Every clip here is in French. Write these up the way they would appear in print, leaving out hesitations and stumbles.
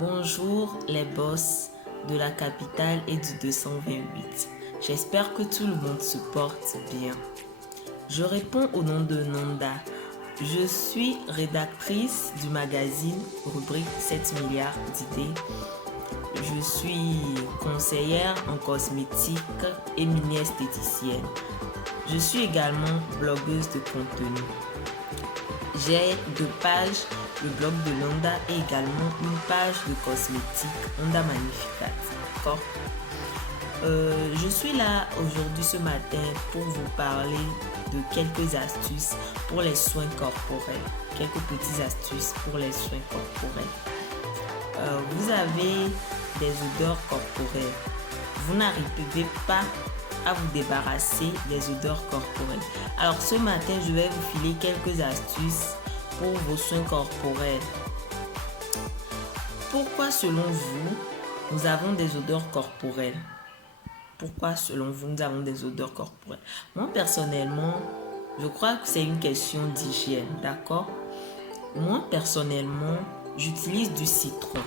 Bonjour les boss de la capitale et du 228. J'espère que tout le monde se porte bien. Je réponds au nom de Nanda. Je suis rédactrice du magazine rubrique 7 milliards d'idées. Je suis conseillère en cosmétique et mini-esthéticienne. Je suis également blogueuse de contenu. J'ai 2 pages, le blog de Nanda et également une page de cosmétique Nanda Magnificat. D'accord? Je suis là aujourd'hui ce matin pour vous parler de quelques astuces pour les soins corporels. Quelques petites astuces pour les soins corporels. Vous avez des odeurs corporelles. Vous n'arrivez pas à vous débarrasser des odeurs corporelles. Alors ce matin, je vais vous filer quelques astuces pour vos soins corporels. Pourquoi selon vous, nous avons des odeurs corporelles? Pourquoi selon vous, nous avons des odeurs corporelles? Moi personnellement, je crois que c'est une question d'hygiène, d'accord? Moi personnellement, j'utilise du citron.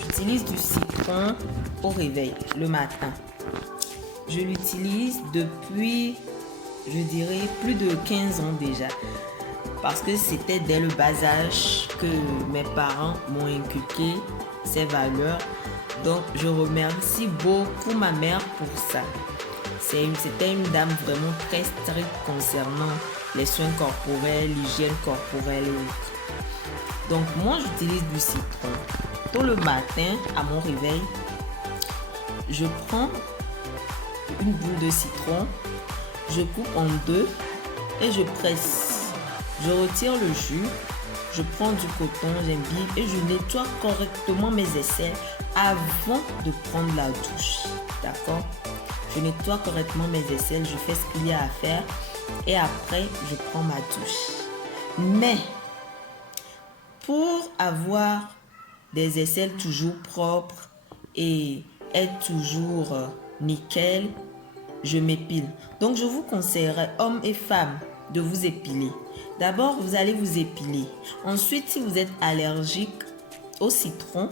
J'utilise du citron au réveil, le matin. Je l'utilise depuis, je dirais, plus de 15 ans déjà. Parce que c'était dès le bas âge que mes parents m'ont inculqué ces valeurs. Donc, je remercie beaucoup ma mère pour ça. C'était une dame vraiment très stricte concernant les soins corporels, l'hygiène corporelle et autres. Donc, moi, j'utilise du citron. Tôt le matin, à mon réveil, je prends une boule de citron, je coupe en 2 et je presse. Je retire le jus, je prends du coton, j'imbibe et je nettoie correctement mes aisselles avant de prendre la douche. D'accord? Je nettoie correctement mes aisselles, je fais ce qu'il y a à faire et après je prends ma douche. Mais pour avoir des aisselles toujours propres et être toujours nickel, je m'épile. Donc je vous conseillerais, hommes et femmes, de vous épiler. D'abord, vous allez vous épiler. Ensuite, si vous êtes allergique au citron,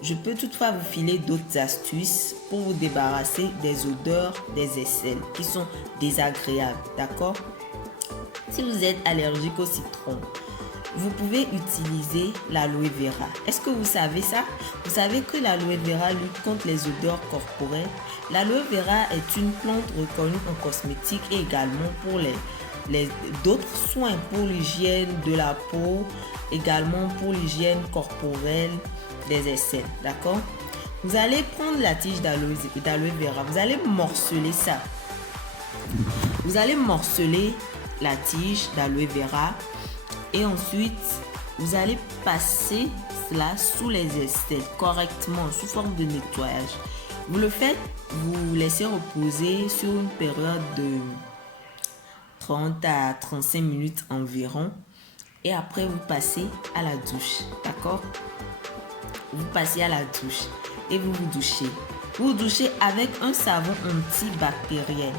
je peux toutefois vous filer d'autres astuces pour vous débarrasser des odeurs des aisselles qui sont désagréables. D'accord? Si vous êtes allergique au citron, vous pouvez utiliser l'aloe vera. Est-ce que vous savez ça? Vous savez que l'aloe vera lutte contre les odeurs corporelles. L'aloe vera est une plante reconnue en cosmétique et également pour d'autres soins pour l'hygiène de la peau, également pour l'hygiène corporelle des aisselles. D'accord? Vous allez prendre la tige d'aloe vera, vous allez morceler ça. Vous allez morceler la tige d'aloe vera et ensuite vous allez passer cela sous les aisselles correctement sous forme de nettoyage. Vous le faites, vous laissez reposer sur une période de 30 à 35 minutes environ et après vous passez à la douche. D'accord? Vous passez à la douche et vous vous douchez. Vous douchez avec un savon antibactérien.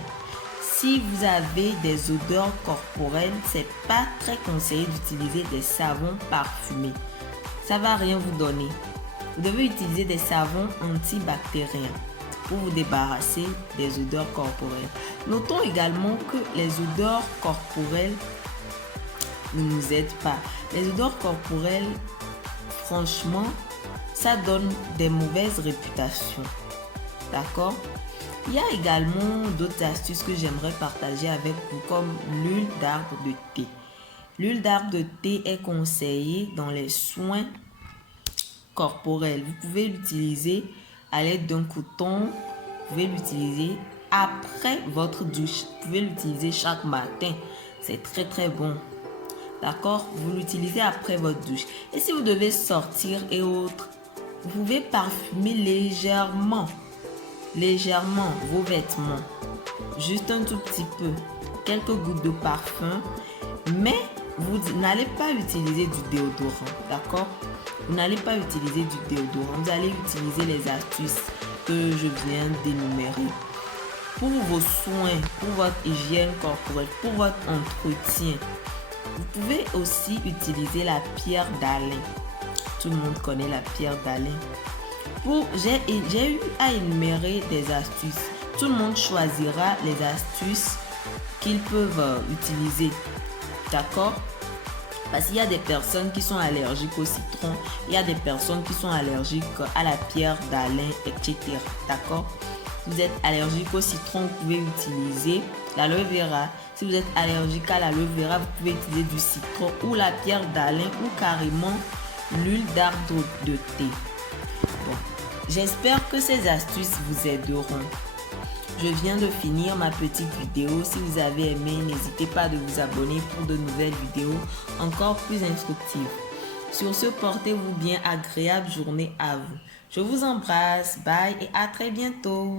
Si vous avez des odeurs corporelles, c'est pas très conseillé d'utiliser des savons parfumés. Ça va rien vous donner. Vous devez utiliser des savons antibactériens pour vous débarrasser des odeurs corporelles. Notons également que les odeurs corporelles ne nous aident pas. Les odeurs corporelles, franchement, ça donne des mauvaises réputations. D'accord? Il y a également d'autres astuces que j'aimerais partager avec vous comme l'huile d'arbre de thé. L'huile d'arbre de thé est conseillée dans les soins corporels. Vous pouvez l'utiliser à l'aide d'un coton. Vous pouvez l'utiliser après votre douche. Vous pouvez l'utiliser chaque matin. C'est très très bon. D'accord? Vous l'utilisez après votre douche. Et si vous devez sortir et autres, vous pouvez parfumer légèrement vos vêtements, juste un tout petit peu, quelques gouttes de parfum, mais vous n'allez pas utiliser du déodorant, d'accord? Vous n'allez pas utiliser du déodorant, vous allez utiliser les astuces que je viens d'énumérer. Pour vos soins, pour votre hygiène corporelle, pour votre entretien, vous pouvez aussi utiliser la pierre d'Alain. Tout le monde connaît la pierre d'Alain. J'ai eu à énumérer des astuces. Tout le monde choisira les astuces qu'ils peuvent utiliser. D'accord? Parce qu'il y a des personnes qui sont allergiques au citron, il y a des personnes qui sont allergiques à la pierre d'Alain, etc. D'accord? Si vous êtes allergique au citron, vous pouvez utiliser l'aloe vera. Si vous êtes allergique à l'aloe vera, vous pouvez utiliser du citron ou la pierre d'Alain ou carrément l'huile d'arbre de thé. Bon, j'espère que ces astuces vous aideront. Je viens de finir ma petite vidéo. Si vous avez aimé, n'hésitez pas de vous abonner pour de nouvelles vidéos encore plus instructives. Sur ce, portez-vous bien, agréable journée à vous. Je vous embrasse, bye et à très bientôt.